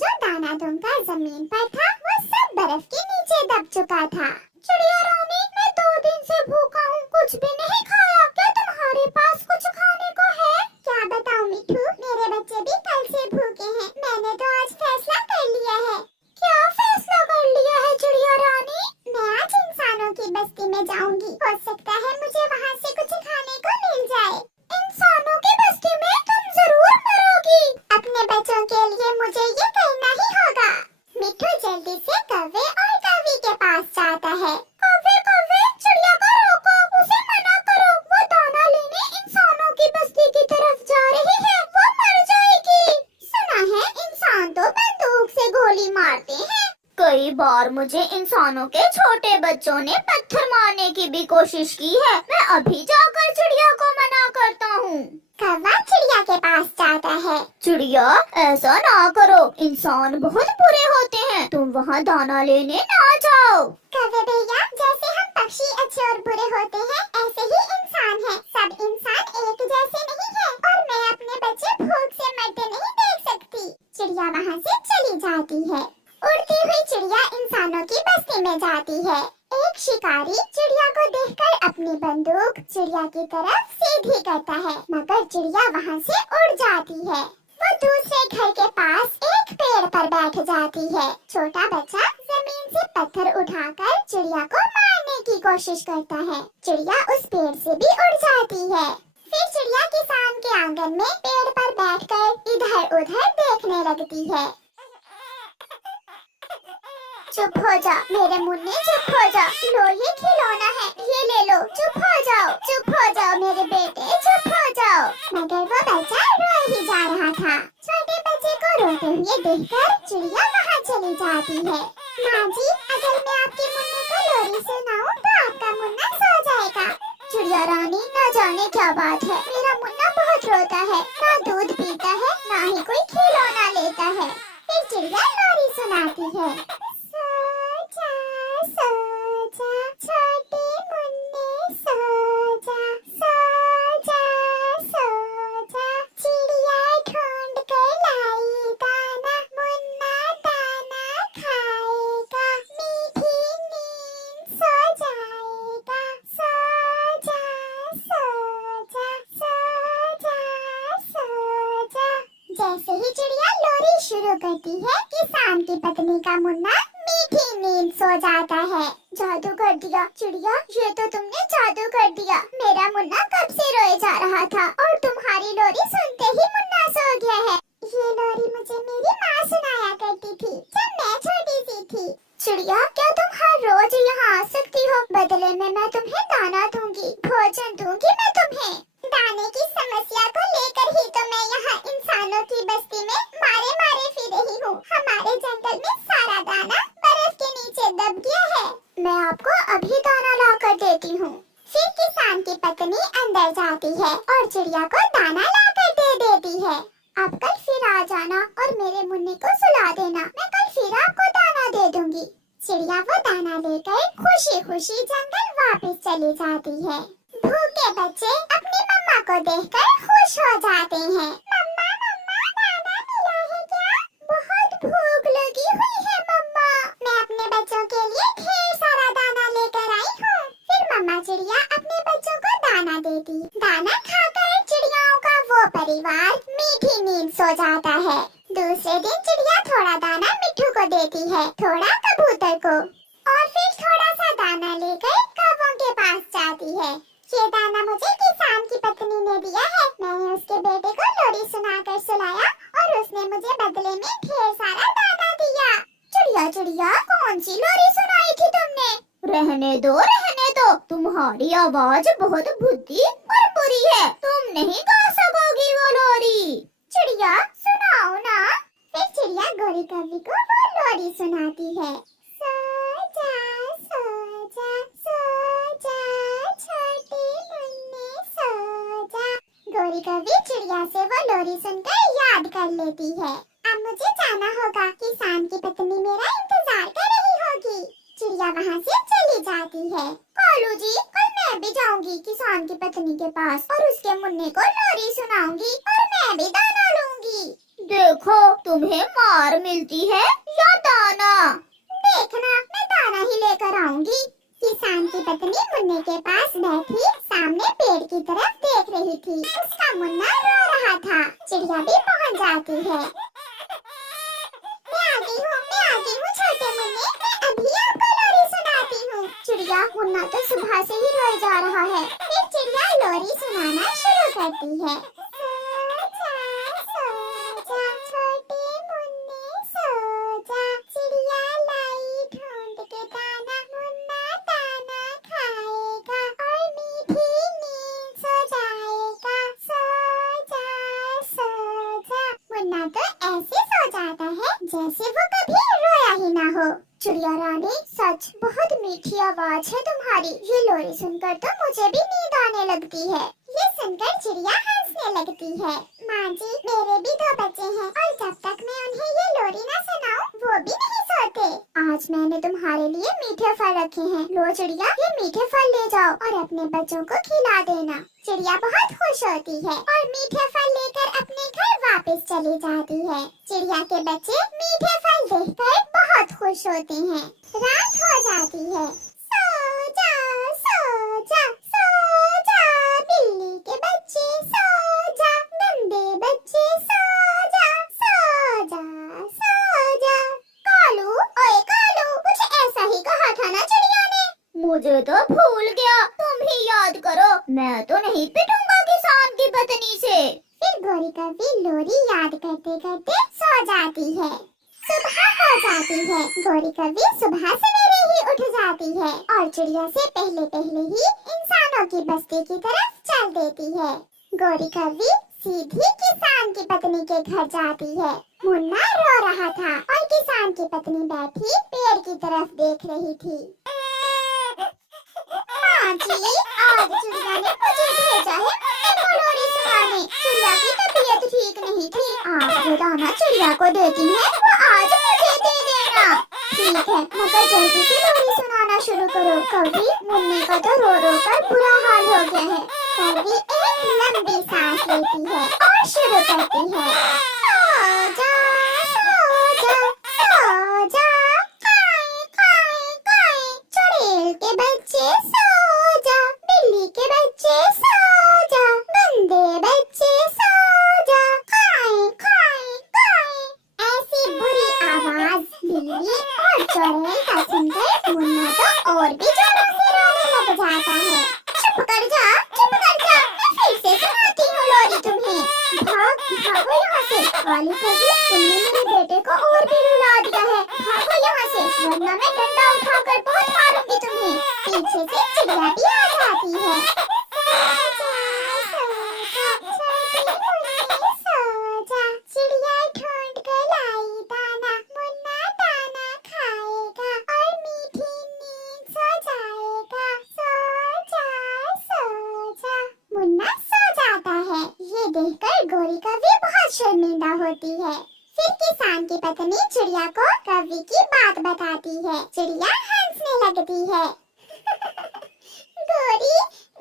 जो दाना दूंगा जमीन पर था वो सब बर्फ के नीचे दब चुका था। चिड़िया रानी, मैं 2 दिन से भूखा हूँ, कुछ भी नहीं खाया। क्या तुम्हारे पास कुछ खाने को है? क्या बताऊँ मिठू, मेरे बच्चे भी कल से भूखे हैं। मैंने तो आज फैसला कर लिया है। क्या फैसला कर लिया है चिड़िया रानी? मैं आज इंसानों की बस्ती में जाऊंगी। हो सकता है मुझे वहाँ से कुछ खाने को मिल जाए। इंसानों की बस्ती में? तुम जरूर मरोगी। अपने बच्चों के लिए मुझे ये करना ही होगा। मिठू जल्दी से कौवे और कौवी के पास जाता है। कौवे कौवे, चिड़िया को रोको, उसे मना करो। वो दाना लेने इंसानों की बस्ती की तरफ जा रही है, वो मर जाएगी। सुना है इंसान तो बंदूक से गोली मारते हैं। कई बार मुझे इंसानों के छोटे बच्चों ने पत्थर मारने की भी कोशिश की है। मैं अभी जाकर चिड़िया को मना करता हूँ। कौवा चिड़िया के पास जाता है। चिड़िया, ऐसा ना करो, इंसान बहुत बुरे होते हैं, तुम वहाँ दाना लेने ना जाओ। कौवे भैया, जैसे हम पक्षी अच्छे और बुरे होते हैं, ऐसे ही इंसान हैं। सब इंसान एक जैसे नहीं हैं, और मैं अपने बच्चे भूख से मरते नहीं देख सकती। चिड़िया वहाँ से चली जाती है। उड़ती हुई चिड़िया इंसानों की बस्ती में जाती है। एक शिकारी चिड़िया को देखकर अपनी बंदूक चिड़िया की तरफ सीधी करता है, मगर चिड़िया वहाँ से उड़ जाती है। वो दूसरे घर के पास एक पेड़ पर बैठ जाती है। छोटा बच्चा जमीन से पत्थर उठाकर चिड़िया को मारने की कोशिश करता है। चिड़िया उस पेड़ से भी उड़ जाती है। फिर चिड़िया किसान के आंगन में पेड़ पर बैठकर इधर उधर देखने लगती है। चुप हो जा मेरे मुन्ने, चुप हो जा। लो ये खिलौना है, ये ले लो। चुप हो जाओ, चुप हो जाओ मेरे बेटे, चुप हो जाओ। मगर वो बच्चा रो ही जा रहा था। छोटे बच्चे को रोते हुए देखकर चिड़िया वहाँ चली जाती है। माँ जी, अगर मैं आपके मुन्ने को लोरी सुनाऊं तो आपका मुन्ना सो जाएगा। चिड़िया रानी, न जाने क्या बात है, मेरा मुन्ना बहुत रोता है, ना दूध पीता है, ना ही कोई खिलौना लेता है। फिर चिड़िया लोरी सुनाती है। सो जा छोटे मुन्ने, सो जा, सो जा, सो जा। चिड़िया ढूंढ कर लाई दाना, मुन्ना दाना खाएगा, मीठी नींद सो जाएगा। सो जा, सो जा, सो जा, सो जा। जैसे ही चिड़िया लोरी शुरू करती है, किसान की पत्नी का मुन्ना मीठी नींद सो जाता है। जादू कर दिया चिड़िया, ये तो तुमने जादू कर दिया। मेरा मुन्ना कब से रोए जा रहा था और तुम्हारी लोरी सुनते ही मुन्ना सो गया है। ये लोरी मुझे मेरी माँ सुनाया करती थी जब मैं छोटी सी थी। चिड़िया, क्या तुम हर रोज यहाँ आ सकती हो? बदले में मैं तुम्हें दाना दूंगी, भोजन दूंगी मैं तुम्हें। दाने की समस्या को लेकर ही तो मैं यहाँ इंसानों की बस्ती में मारे मारे फिर रही हूँ। हमारे जंगल में सारा दाना बर्फ के नीचे दब गया है। मैं आपको अभी दाना ला कर देती हूँ। फिर किसान की पत्नी अंदर जाती है और चिड़िया को दाना ला कर दे देती है। आप कल फिर आ जाना और मेरे मुन्ने को सुला देना, मैं कल फिर आपको दाना दे दूंगी। चिड़िया वो दाना लेकर खुशी खुशी जंगल वापस चली जाती है। भूखे बच्चे अपनी मम्मा को देखकर खुश हो जाते हैं। मम्मा मम्मा, दाना मिला है क्या? बहुत भूख लगी हुई है मम्मा। मैं अपने बच्चों के लिए ढेर सारा दाना लेकर आई हूँ। फिर मम्मा चिड़िया अपने बच्चों को दाना देती। दाना खाकर चिड़ियाओं का वो परिवार मीठी नींद सो जाता है। दूसरे दिन चिड़िया थोड़ा दाना मिट्ठू को देती है, थोड़ा कबूतर को, और फिर थोड़ा सा दाना लेकर कौवों के पास जाती है। ये दाना मुझे किसान की पत्नी ने दिया है। मैंने उसके बेटे को लोरी सुनाकर सुलाया और उसने मुझे बदले में ढेर सारा दाना दिया। चिड़िया चिड़िया, कौन सी लोरी सुनाई थी तुमने? रहने दो, तुम्हारी आवाज बहुत बुद्धि और बुरी है, तुम नहीं गा सकोगी वो लोरी। चिड़िया सुनाओ ना। फिर चिड़िया गोरी कौवी को वो लोरी सुनाती है। सो जा, सो जा, सो जा छोटे मुन्ने, सो जा। गोरी कौवी चिड़िया से वो लोरी सुनकर याद कर लेती है। अब मुझे जाना होगा, किसान की पत्नी मेरा इंतजार कर रही होगी। चिड़िया वहाँ से चली जाती है। कालू जी, कल मैं भी जाऊंगी किसान की पत्नी के पास और उसके मुन्ने को लोरी सुनाऊंगी और मैं भी दाना लूंगी। देखो, तुम्हें मार मिल मिलती है या दाना? देखना, मैं दाना ही लेकर आऊंगी। किसान की पत्नी मुन्ने के पास बैठी सामने पेड़ की तरफ देख रही थी। उसका मुन्ना रो रहा था। चिड़िया भी पहुंच जाती है। मैं आ गई हूँ छोटे मुन्ने, मैं अभी आपको लोरी सुनाती हूँ। चिड़िया, मुन्ना तो सुबह से ही रोए जा रहा है। फिर चिड़िया लोरी सुनाना शुरू करती है। सो जा छोटे मुन्ने सो जा, चिड़िया लाई ढूंढ के दाना, मुन्ना दाना खाएगा और मीठी नींद सो जाएगा। सो जा। मुन्ना तो ऐसे सो जाता है जैसे वो कभी रोया ही ना हो। चिड़िया रानी, सच बहुत मीठी आवाज है तुम्हारी। ये लोरी सुनकर तो मुझे भी नींद आने लगती है। ये सुनकर चिड़िया हंसने लगती है। माँ जी, मेरे भी 2 बच्चे हैं और जब तक मैं उन्हें ये लोरी न सुनाऊं, वो भी नहीं सोते। आज मैंने तुम्हारे लिए मीठे फल रखे हैं। लो चिड़िया, ये मीठे फल ले जाओ और अपने बच्चों को खिला देना। चिड़िया बहुत खुश होती है और मीठे फल लेकर अपने घर वापस चली जाती है। चिड़िया के बच्चे मीठे फल देखकर बहुत खुश होते हैं। रात हो जाती है। सो जा सो जा सो जा, बिल्ली के बच्चे सो जा, गंदे बच्चे सो जा सो जा सो जा। कालू, ओए कालू, कुछ ऐसा ही कहा था ना चिड़िया ने? मुझे तो भूल गया, तुम ही याद करो। मैं तो नहीं पिटूंगा किसान की पत्नी से। फिर गोरी कभी लोरी याद करते करते सो जाती है। सुबह हो जाती है। गोरी कभी सुबह सवेरे ही उठ जाती है और चिड़िया से पहले पहले ही इंसानों की बस्ती की तरफ चल देती है। गोरी कभी सीधी किसान की पत्नी के घर जाती है। मुन्ना रो रहा था और किसान की पत्नी बैठी पेड़ की तरफ देख रही थी। माँ जी, आज चिड़िया ने मुझे भेजा है मुन्ने को लोरी सुनाने। चिड़िया की तबीयत ठीक नहीं थी। आज जो दाना चिड़िया को देती है वो आज मुझे दे देना। ठीक है, मगर जल्दी से लोरी सुनाना शुरू करो। कभी मुन्ने का तो रो रो कर बुरा हाल हो गया है। कभी एक लंबी सांस लेती है और शुरू करती है। सो जा सो जा सो जा, काए काए काए, चुड़ैल के बच्चे सो जा, बिल्ली के बच्चे सो जा, गंदे बच्चे सो जा, काए काए काए। ऐसी बुरी आवाज बिल्ली और चुड़ैल का सुनकर मुन्ना तो और भी जोरों से रोने लग जाता है। चुप कर जा, मैं फिर से सुनाती हूँ लोरी तुम्हें। भागो यहाँ से। काली कभी, तुमने मेरे बेटे को और भी रुला दिया है। भागो यहाँ से, वरना मैं डंडा उठाकर बहुत मारूंगी तुम्हें। पीछे से चिड़िया भी आ जाती है। सो जा, चिड़िया ढूंढ कर लाई दाना, मुन्ना दाना खाएगा और मीठी नींद सो जाएगा। सो जा। मुन्ना सो जाता है। ये देखकर गोरी कभी बहुत शर्मिंदा होती है। फिर किसान की पत्नी चिड़िया को कवि की बात बताती है। चिड़िया हंसने लगती है।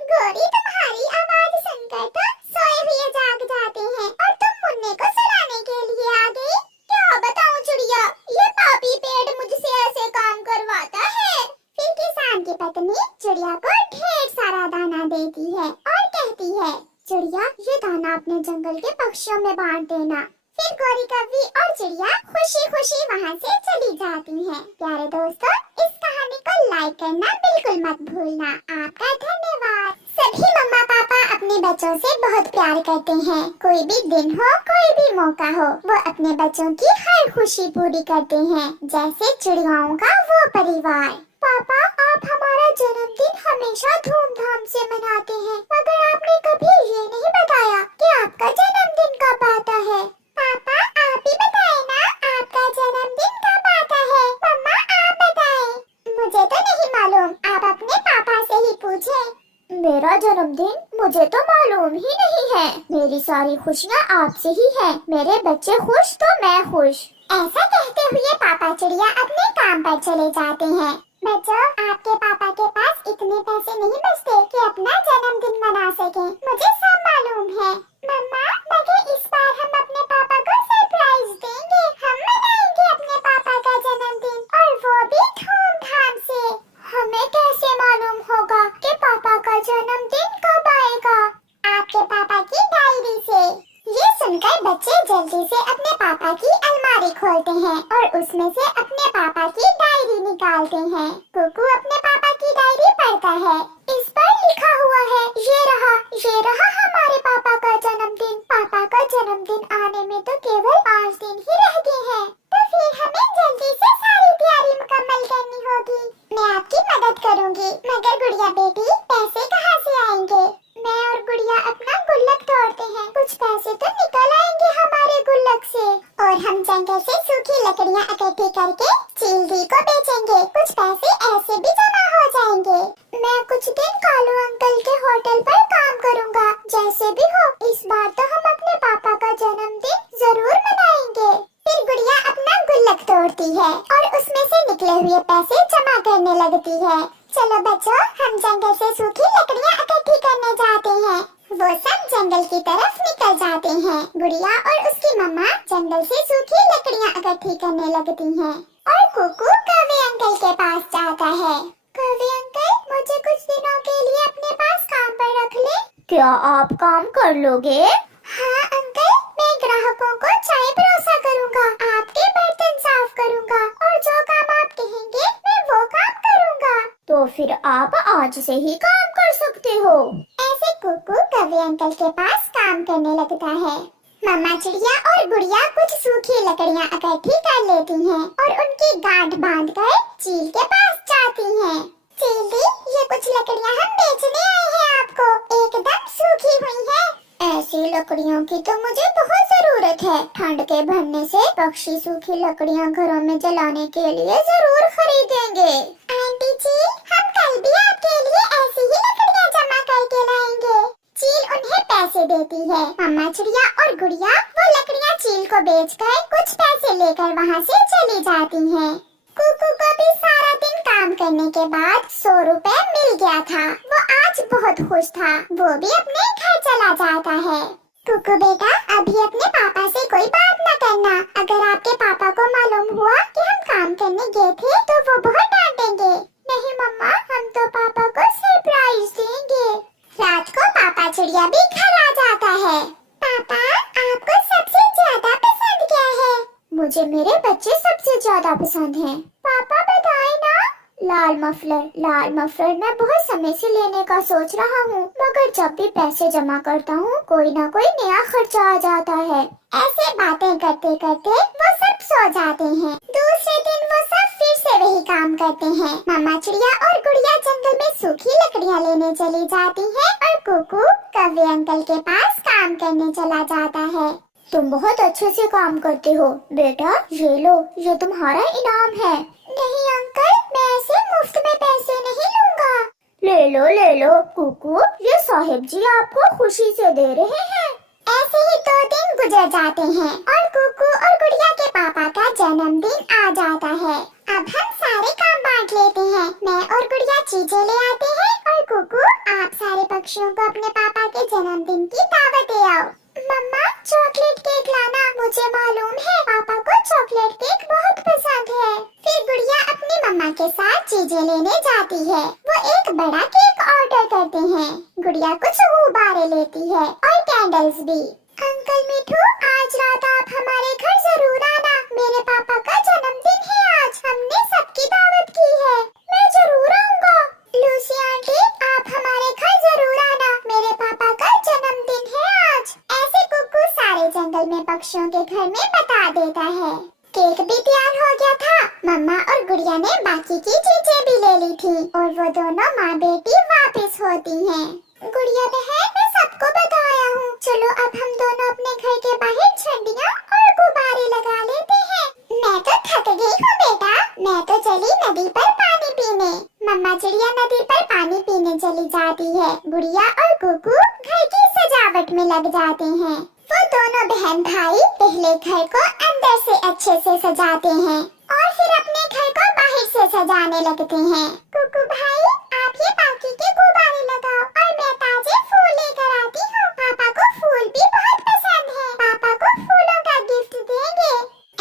गोरी तुम्हारी आवाज सुनकर तो सोए हुए जाग जाते हैं और तुम मुन्ने को सुलाने के लिए आ गई। क्या बताऊं चिड़िया, ये पापी पेड़ मुझसे ऐसे काम करवाता है। फिर किसान की पत्नी चिड़िया को ढेर सारा दाना देती है और कहती है, चिड़िया ये दाना अपने जंगल के पक्षियों में बांट देना। फिर गोरी कभी और चिड़िया खुशी खुशी वहाँ से चली जाती हैं। प्यारे दोस्तों, इस कहानी को लाइक करना बिल्कुल मत भूलना। आपका धन्यवाद। सभी मम्मा पापा अपने बच्चों से बहुत प्यार करते हैं। कोई भी दिन हो, कोई भी मौका हो, वो अपने बच्चों की हर खुशी पूरी करते हैं, जैसे चिड़ियाओं का वो परिवार। पापा, आप हमारा जन्मदिन हमेशा धूमधाम से मनाते हैं, मगर आपने कभी ये नहीं बताया कि आपका जन्मदिन कब आता है। पापा, आप ही बताएं ना, आपका जन्मदिन कब आता है। मम्मा, आप बताएं। मुझे तो नहीं मालूम, आप अपने पापा से ही पूछें। मेरा जन्मदिन मुझे तो मालूम ही नहीं है। मेरी सारी खुशियाँ आपसे ही हैं। मेरे बच्चे खुश तो मैं खुश। ऐसा कहते हुए पापा चिड़िया अपने काम पर चले जाते हैं। बच्चों, आपके पापा के पास इतने पैसे नहीं बचते कि अपना जन्मदिन मना सके। मुझे सब मालूम है। मम्मा, मगर इस बार हम अपने पापा को सरप्राइज देंगे। हम मनाएंगे खोलते हैं और उसमें से अपने पापा की डायरी निकालते हैं। कुकू अपने पापा की डायरी पढ़ता है। इस पर लिखा हुआ है, ये रहा हमारे पापा का जन्मदिन। पापा का जन्मदिन आने में तो केवल 5 दिन ही रह गए हैं, तो फिर हमें जल्दी से सारी तैयारी मुकम्मल करनी होगी। मैं आपकी मदद करूंगी, मगर गुड़िया बेटी पैसे कहाँ से आएंगे? मैं और गुड़िया अपना गुल्लक तोड़ते हैं, कुछ पैसे तो निकल आएंगे हमारे गुल्लक से। और हम जंगल से सूखी लकड़ियाँ इकट्ठी करके चील को बेचेंगे, कुछ पैसे ऐसे भी जमा हो जाएंगे। मैं कुछ दिन कालू अंकल के होटल पर काम करूँगा। जैसे भी हो, इस बार तो हम अपने पापा का जन्मदिन जरूर मनाएंगे। फिर गुड़िया अपना गुल्लक तोड़ती है और उसमें से निकले हुए पैसे जमा करने लगती है। चलो बच्चों, हम जंगल से सूखी लकड़ियाँ इकट्ठी करने जाते हैं। वो सब जंगल की तरफ निकल जाते हैं। गुड़िया और उसकी मम्मा जंगल से सूखी लकड़ियाँ इकट्ठी करने लगती हैं और कुकू कौवे अंकल के पास जाता है। कौवे अंकल, मुझे कुछ दिनों के लिए अपने पास काम पर रख ले। क्या आप काम कर लोगे? हाँ अंकल, मैं ग्राहकों को चाय परोसा करूँगा, आपके बर्तन साफ करूँगा और जो काम आप कहेंगे मैं वो काम करूँगा। तो फिर आप आज से ही काम कर सकते हो। ऐसे कुकू कौवे अंकल के पास काम करने लगता है। मम्मा चिड़िया और गुड़िया कुछ सूखी लकड़ियाँ इकट्ठी कर लेती हैं और उनकी गांठ बांधकर चील के पास जाती हैं। चील दी, ये कुछ लकड़ियाँ हम बेचने आए हैं आपको, एकदम सूखी हुई है। ऐसी लकड़ियों की तो मुझे बहुत जरूरत है। ठंड के बढ़ने से पक्षी सूखी लकड़ियाँ घरों में जलाने के लिए जरूर खरीदेंगे। आंटी चील, हम कल भी आपके लिए ऐसी ही लकड़ियाँ जमा करके लाएंगे। चील उन्हें पैसे देती है। मम्मा चिड़िया और गुड़िया वो लकड़ियाँ चील को बेचकर कुछ पैसे लेकर वहाँ से चली जाती हैं। कुकू को भी सारा दिन काम करने के बाद 100 रुपए मिल गया था। वो आज बहुत खुश था। वो भी अपने घर चला जाता है। कुकू बेटा, अभी अपने पापा से कोई बात न करना। अगर आपके पापा को मालूम हुआ कि हम काम करने गए थे तो वो बहुत डांटेंगे। नहीं मम्मा, हम तो पापा को सरप्राइज देंगे। रात को पापा चिड़िया भी घर आ जाता है। पापा, आपको सबसे ज्यादा पसंद क्या है? मुझे मेरे बच्चे सबसे ज्यादा पसंद हैं। पापा बताए ना। लाल मफलर मैं बहुत समय से लेने का सोच रहा हूँ, मगर जब भी पैसे जमा करता हूँ कोई ना कोई नया खर्चा आ जाता है। ऐसे बातें करते करते वो सब सो जाते हैं। दूसरे दिन वो सब फिर से वही काम करते हैं। मामा चिड़िया और गुड़िया जंगल में सूखी लकड़ियाँ लेने चली जाती है और कुकू कौवे अंकल के पास काम करने चला जाता है। तुम बहुत अच्छे से काम करते हो बेटा, ये लो, ये तुम्हारा इनाम है। नहीं अंकल, मैं ऐसे मुफ्त में पैसे नहीं लूँगा। ले लो कुकू, ये साहिब जी आपको खुशी से दे रहे हैं। ऐसे ही 2 दिन गुजर जाते हैं और कुकू और गुड़िया के पापा का जन्मदिन आ जाता है। अब हम सारे काम बांट लेते हैं। मैं और गुड़िया चीजें ले आते हैं और कुकू आप सारे पक्षियों को अपने पापा के जन्मदिन की दावत दे आओ। मम्मा, चॉकलेट केक लाना। मुझे मालूम है पापा को चॉकलेट केक बहुत पसंद है। फिर गुड़िया अपनी मम्मा के साथ चीजें लेने जाती है। वो एक बड़ा केक ऑर्डर करते हैं। गुड़िया कुछ गुब्बारे लेती है और कैंडल्स भी। अंकल मिठू, आज रात आप हमारे घर जरूर आना। मेरे पापा का जन्मदिन है आज, हमने सबकी दावत की है। मैं जरूर आऊँगा। लूसी आंटी, आप हमारे घर जरूर आना। मेरे पापा का जन्मदिन है आज। ऐसे कुकू सारे जंगल में पक्षियों के घर में बता देता है। केक भी तैयार हो गया था। मम्मा और गुड़िया ने बाकी की चीजें भी ले ली थी और वो दोनों माँ बेटी वापस होती हैं। गुड़िया बहन, मैं सबको बताया हूँ। चलो अब हम दोनों अपने घर के बाहर झंडियाँ और गुब्बारे लगा लेते हैं। मैं तो थक गई हूँ बेटा, मैं तो चली नदी पर पानी पीने। मम्मा चिड़िया नदी पर पानी पीने चली जाती है। गुड़िया और कुकू घर की सजावट में लग जाते हैं। वो दोनों बहन भाई पहले घर को अंदर से अच्छे से सजाते हैं और फिर अपने घर को बाहर से सजाने लगते हैं। कुकू भाई, आप ये बाकी के गुब्बारे लगाओ और मैं ताजे फूल लेकर आती हूँ। पापा को फूल भी बहुत पसंद है। पापा को फूलों का गिफ्ट देंगे।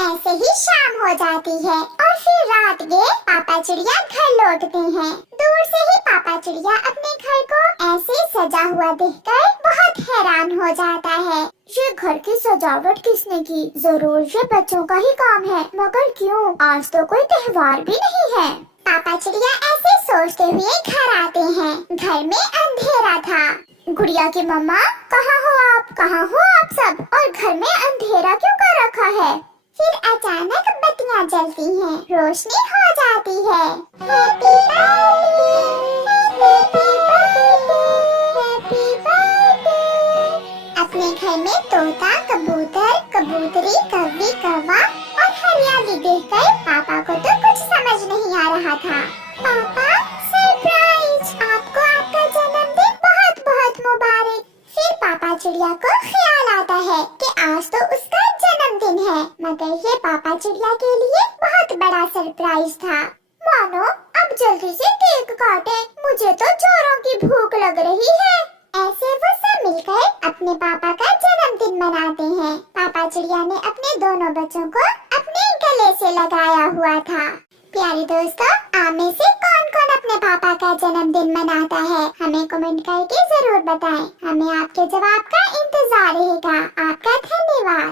ऐसे ही शाम हो जाती है और फिर रात के पापा चिड़िया घर लौटते हैं। दूर से ही पापा चिड़िया अपने घर को ऐसे सजा हुआ देखकर बहुत हैरान हो जाता है। ये घर की सजावट किसने की? जरूर ये बच्चों का ही काम है, मगर क्यों? आज तो कोई त्योहार भी नहीं है। पापा चिड़िया ऐसे सोचते हुए घर आते हैं। घर में अंधेरा था। गुड़िया की मम्मा, कहाँ हो आप? कहाँ हो आप सब? और घर में अंधेरा क्यों कर रखा है? फिर अचानक बत्तियां जलती हैं, रोशनी हो जाती है। Happy birthday, happy birthday, happy birthday. अपने घर में तोता, कबूतर, कबूतरी, कौवी, कौवा और हरियाली देखकर पापा को तो कुछ समझ नहीं आ रहा था। पापा, सरप्राइज! आपको आपका जन्मदिन बहुत बहुत मुबारक। फिर पापा चिड़िया को ख्याल आता है कि आज तो उसका जन्मदिन है, मगर ये पापा चिड़िया के लिए बहुत बड़ा सरप्राइज था। मानो अब जल्दी से केक काटे, मुझे तो जोरों की भूख लग रही है। ऐसे वो सब मिलकर अपने पापा का जन्मदिन मनाते हैं। पापा चिड़िया ने अपने दोनों बच्चों को अपने गले से लगाया हुआ था। प्यारे दोस्तों, आप में से कौन कौन अपने पापा का जन्मदिन मनाता है? हमें कमेंट करके जरूर बताएं। हमें आपके जवाब का इंतजार रहेगा। आपका धन्यवाद।